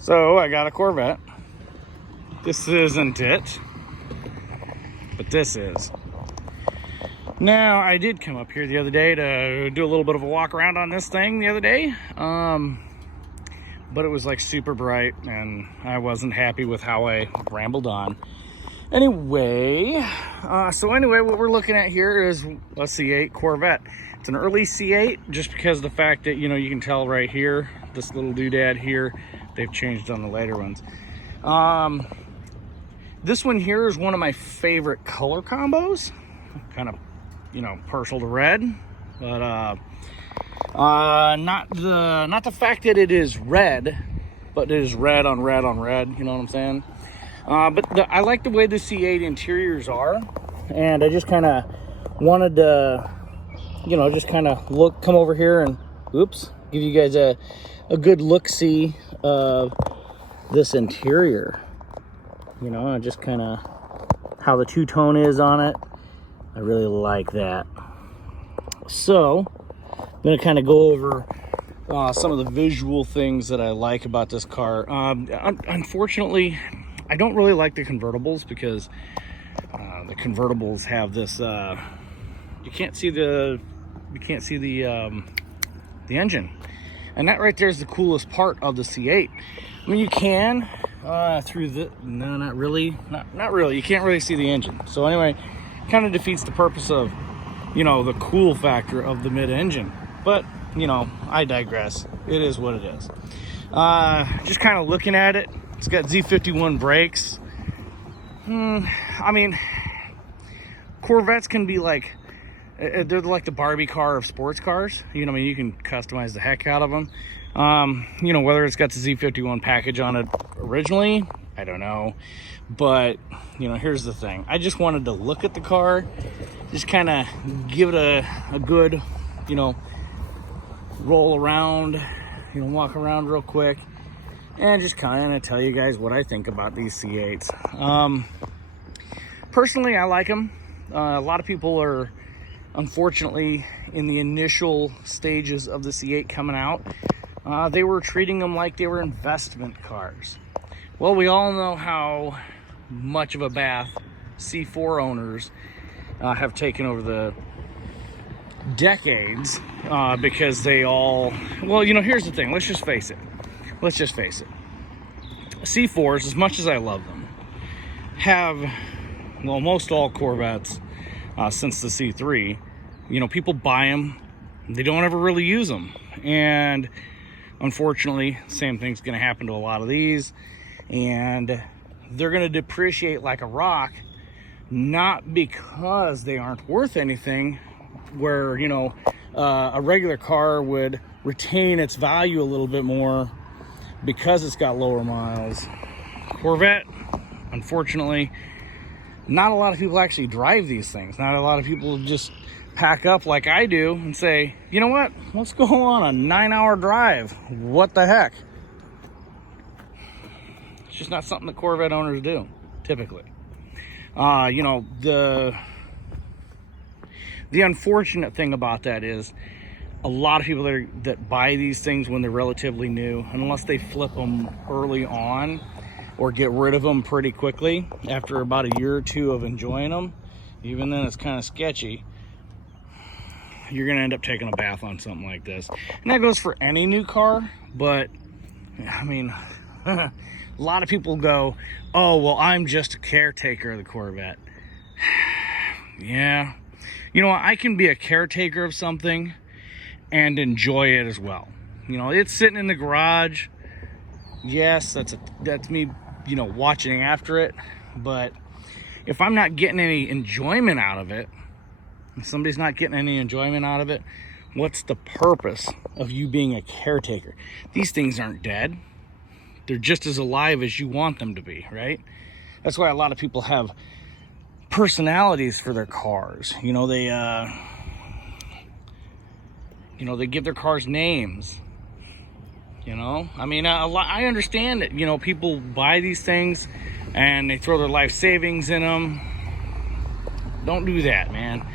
So I got a Corvette. This isn't it, but this is. Now, I did come up here the other day to do a little bit of a walk around on this thing the other day. But it was like super bright and I wasn't happy with how I rambled on. Anyway, what we're looking at here is a C8 Corvette. It's an early C8 just because of the fact that, you can tell right here, this little doodad here, they've changed on the later ones. This one here is one of my favorite color combos. Kind of, partial to red, but not the fact that it is red, but it is red on red on red. You know what I'm saying? I like the way the C8 interiors are, and I just kind of wanted to, come over here and, give you guys a good look-see of this interior. Just kind of how the two-tone is on it. I really like that. So, I'm going to kind of go over some of the visual things that I like about this car. Unfortunately, I don't really like the convertibles because the convertibles have this. You can't see the engine, and that right there is the coolest part of the C8. I mean, you can through the not really. You can't really see the engine. So anyway, kind of defeats the purpose of the cool factor of the mid-engine. But I digress. It is what it is. Just kind of looking at it. It's got Z51 brakes. I mean, Corvettes can be like, they're like the Barbie car of sports cars. You can customize the heck out of them. Whether it's got the Z51 package on it originally, I don't know. But, here's the thing. I just wanted to look at the car, just kind of give it a good, roll around, walk around real quick, and just kind of tell you guys what I think about these C8s. Personally, I like them. A lot of people are, unfortunately, in the initial stages of the C8 coming out, they were treating them like they were investment cars. Well, we all know how much of a bath C4 owners have taken over the decades because they all, here's the thing. Let's just face it. C4s, as much as I love them, have, most all Corvettes since the C3, people buy them, they don't ever really use them. And unfortunately, same thing's going to happen to a lot of these. And they're going to depreciate like a rock, not because they aren't worth anything, where, a regular car would retain its value a little bit more because it's got lower miles. Corvette, unfortunately, not a lot of people actually drive these things. Not a lot of people just pack up like I do and say, you know what, let's go on a 9-hour drive. What the heck? It's just not something that Corvette owners do, typically. The unfortunate thing about that is a lot of people that buy these things when they're relatively new, unless they flip them early on or get rid of them pretty quickly after about a year or two of enjoying them, even then it's kind of sketchy, you're going to end up taking a bath on something like this. And that goes for any new car, but I mean, a lot of people go, oh, well, I'm just a caretaker of the Corvette. Yeah. I can be a caretaker of something and enjoy it as well. It's sitting in the garage. Yes, that's me, watching after it. But if I'm not getting any enjoyment out of it, if somebody's not getting any enjoyment out of it, what's the purpose of you being a caretaker? These things aren't dead. They're just as alive as you want them to be, right? That's why a lot of people have personalities for their cars. They give their cars names. I mean, I understand that, people buy these things and they throw their life savings in them. Don't do that, man.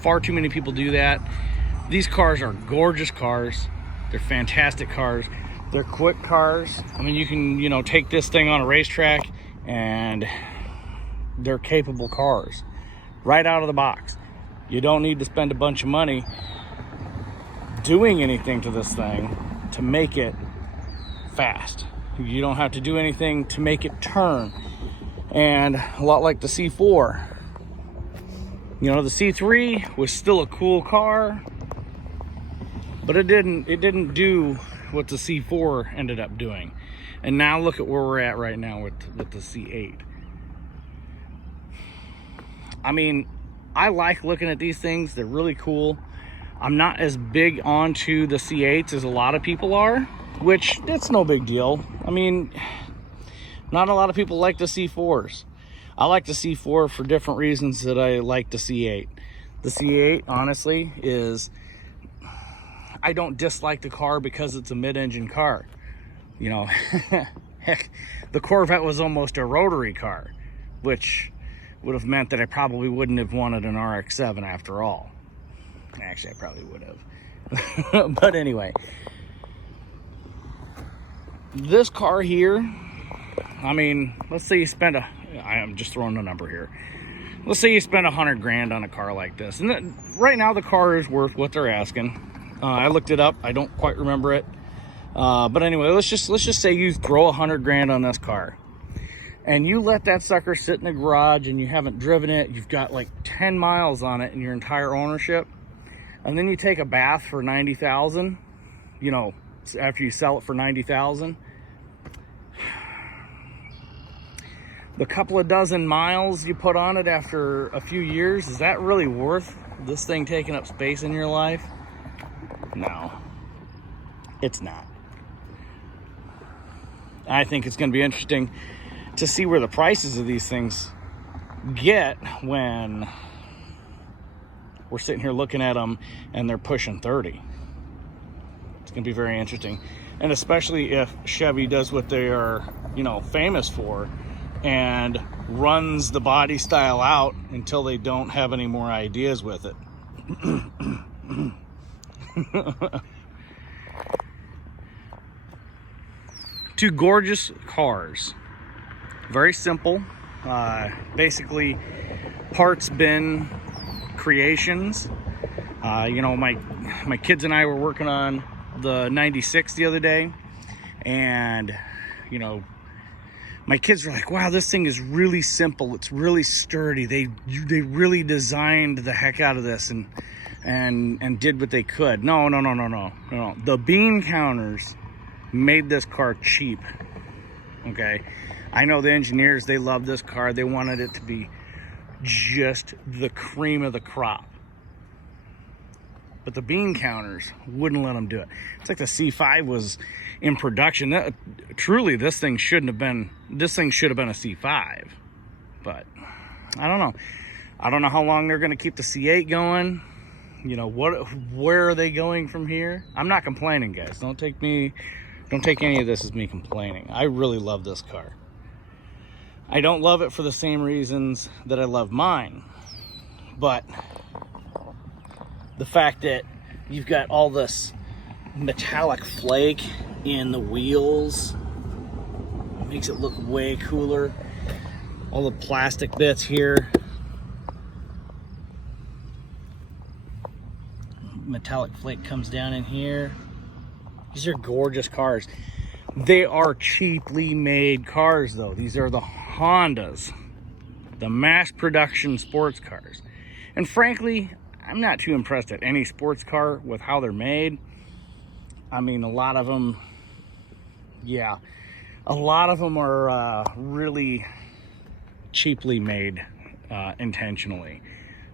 Far too many people do that. These cars are gorgeous cars. They're fantastic cars. They're quick cars. I mean, you can, you know, take this thing on a racetrack and they're capable cars right out of the box. You don't need to spend a bunch of money doing anything to this thing to make it fast. You don't have to do anything to make it turn. And a lot like the C4, you know, the C3 was still a cool car, but it didn't do what the C4 ended up doing. And now look at where we're at right now with the C8. I mean, I like looking at these things. They're really cool. I'm not as big onto the C8s as a lot of people are, which it's no big deal. I mean, not a lot of people like the C4s. I like the C4 for different reasons that I like the C8. The C8, honestly, is, I don't dislike the car because it's a mid-engine car. You know, heck, the Corvette was almost a rotary car, which would have meant that I probably wouldn't have wanted an RX-7 after all. Actually, I probably would have. But anyway, this car here, I mean, let's say you spend I'm just throwing a number here. Let's say you spend $100 grand on a car like this. And right now the car is worth what they're asking. I looked it up. I don't quite remember it. But anyway, let's just say you throw $100 grand on this car. And you let that sucker sit in the garage and you haven't driven it. You've got like 10 miles on it in your entire ownership. And then you take a bath for $90,000, you know, after you sell it for $90,000. The couple of dozen miles you put on it after a few years, is that really worth this thing taking up space in your life? No, it's not. I think it's going to be interesting to see where the prices of these things get when we're sitting here looking at them and they're pushing 30. It's going to be very interesting. And especially if Chevy does what they are, you know, famous for, and runs the body style out until they don't have any more ideas with it. Two gorgeous cars. Very simple. Basically, parts bin creations. You know, my kids and I were working on the 96 the other day, and you know, my kids were like, wow, this thing is really simple. It's really sturdy. They really designed the heck out of this and did what they could. No. The bean counters made this car cheap. Okay. I know the engineers, they love this car. They wanted it to be just the cream of the crop. But the bean counters wouldn't let them do it. It's like the C5 was in production. Truly, this thing should have been a C5. But I don't know. I don't know how long they're going to keep the C8 going. You know, where are they going from here? I'm not complaining, guys. Don't take any of this as me complaining. I really love this car. I don't love it for the same reasons that I love mine. But the fact that you've got all this metallic flake in the wheels makes it look way cooler. All the plastic bits here, metallic flake comes down in here. These are gorgeous cars. They are cheaply made cars though. These are the Hondas, the mass production sports cars. And frankly, I'm not too impressed at any sports car with how they're made. I mean, a lot of them are really cheaply made intentionally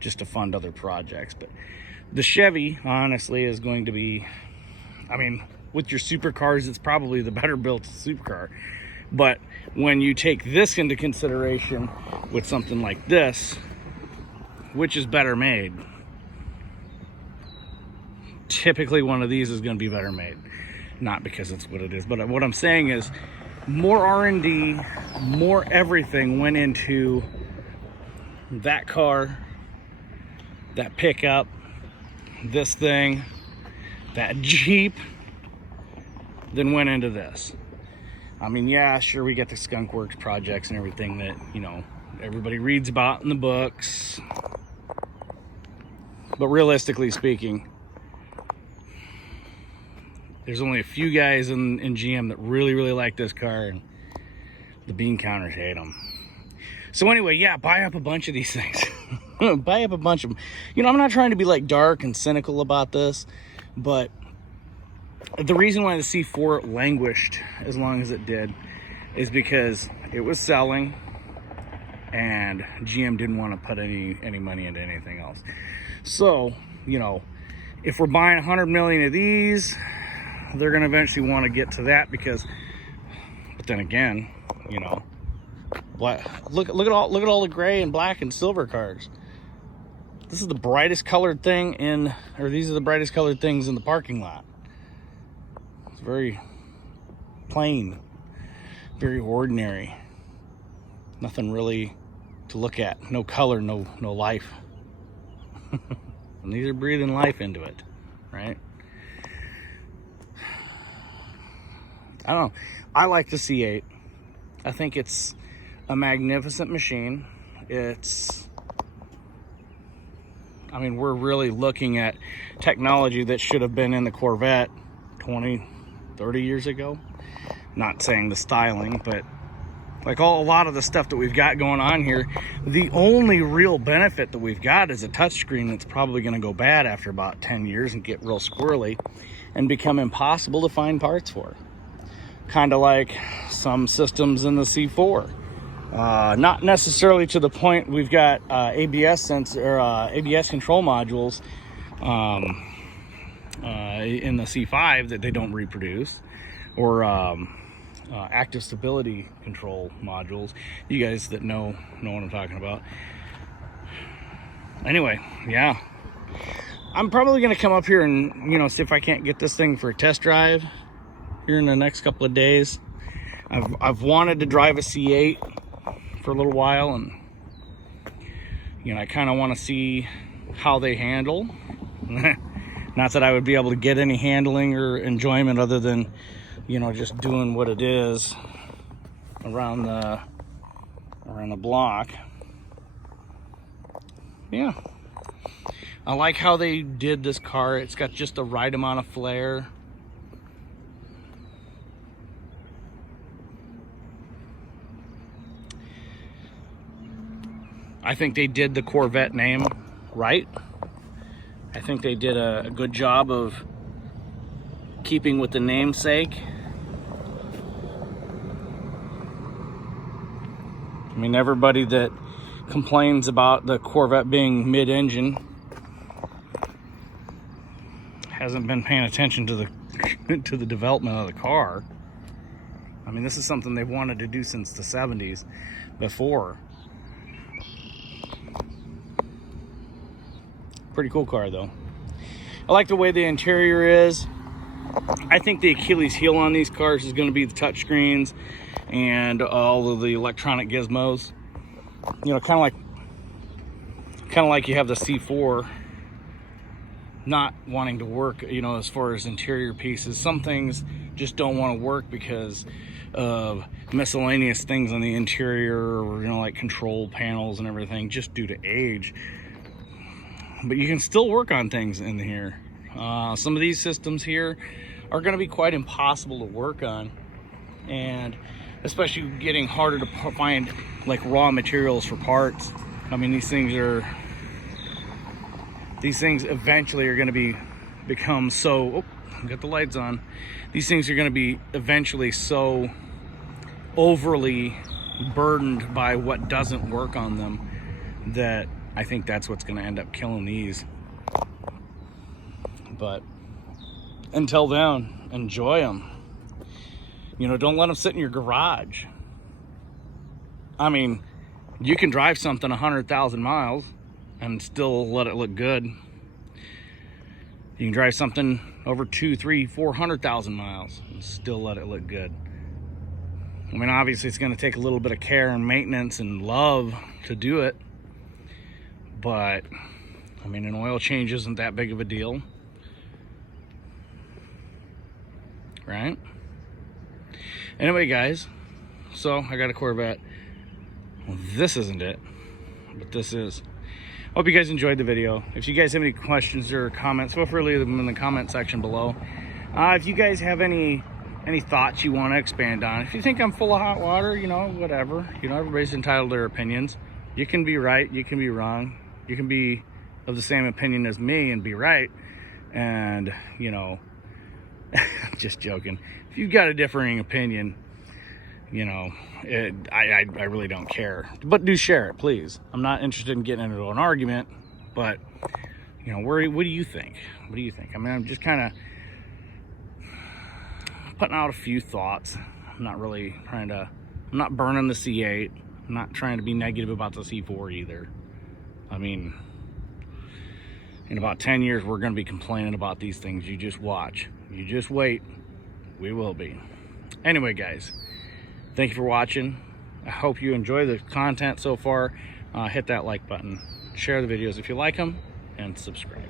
just to fund other projects. But the Chevy, honestly, is going to be, I mean, with your supercars, it's probably the better built supercar. But when you take this into consideration with something like this, which is better made? Typically one of these is going to be better made. Not because it's what it is, but what I'm saying is more R&D, more everything went into that car, that pickup, this thing, that Jeep, than went into this. I mean, yeah, sure, we get the Skunk Works projects and everything that, you know, everybody reads about in the books. But realistically speaking, there's only a few guys in GM that really, really like this car, and the bean counters hate them. So anyway, yeah, buy up a bunch of these things. Buy up a bunch of them. You know, I'm not trying to be like dark and cynical about this, but the reason why the C4 languished as long as it did is because it was selling and GM didn't want to put any money into anything else. So, you know, if we're buying 100 million of these, they're going to eventually want to get to that because, but then again, you know, black, look at all the gray and black and silver cars. This is the brightest colored thing in, or these are the brightest colored things in the parking lot. It's very plain, very ordinary. Nothing really to look at. No color, no life. And these are breathing life into it, right? I don't know. I like the C8. I think it's a magnificent machine. I mean, we're really looking at technology that should have been in the Corvette 20, 30 years ago. Not saying the styling, but like a lot of the stuff that we've got going on here, the only real benefit that we've got is a touchscreen that's probably going to go bad after about 10 years and get real squirrely and become impossible to find parts for. Kind of like some systems in the C4. Not necessarily to the point we've got ABS control modules in the C5 that they don't reproduce, or active stability control modules. You guys that know what I'm talking about. Anyway, yeah, I'm probably gonna come up here and, you know, see if I can't get this thing for a test drive here in the next couple of days. I've wanted to drive a C8 for a little while, and you know, I kind of want to see how they handle. Not that I would be able to get any handling or enjoyment other than, you know, just doing what it is around the block. Yeah, I like how they did this car. It's got just the right amount of flair. I think they did the Corvette name right. I think they did a good job of keeping with the namesake. I mean, everybody that complains about the Corvette being mid-engine hasn't been paying attention to the development of the car. I mean, this is something they've wanted to do since the 70s before. Pretty cool car though. I like the way the interior is. I think the Achilles heel on these cars is going to be the touchscreens and all of the electronic gizmos. You know, kind of like you have the C4 not wanting to work, you know, as far as interior pieces. Some things just don't want to work because of miscellaneous things on the interior, or, you know, like control panels and everything, just due to age. But you can still work on things in here. Some of these systems here are going to be quite impossible to work on, and especially getting harder to find like raw materials for parts. I mean, these things eventually are going to become so, got the lights on. These things are going to be eventually so overly burdened by what doesn't work on them that I think that's what's going to end up killing these. But until then, enjoy them. You know, don't let them sit in your garage. I mean, you can drive something 100,000 miles and still let it look good. You can drive something over 200,000, 300,000, 400,000 miles and still let it look good. I mean, obviously it's going to take a little bit of care and maintenance and love to do it. But, I mean, an oil change isn't that big of a deal, right? Anyway, guys, so I got a Corvette. Well, this isn't it, but this is. Hope you guys enjoyed the video. If you guys have any questions or comments, feel free to leave them in the comment section below. If you guys have any thoughts you want to expand on, if you think I'm full of hot water, you know, whatever. You know, everybody's entitled to their opinions. You can be right, you can be wrong. You can be of the same opinion as me and be right. And, you know, I'm just joking. If you've got a differing opinion, you know, I really don't care. But do share it, please. I'm not interested in getting into an argument, but, you know, what do you think? What do you think? I mean, I'm just kind of putting out a few thoughts. I'm not really trying to, I'm not burning the C8. I'm not trying to be negative about the C4 either. I mean, in about 10 years, we're going to be complaining about these things. You just watch. You just wait. We will be. Anyway, guys, thank you for watching. I hope you enjoy the content so far. Hit that like button. Share the videos if you like them, and subscribe.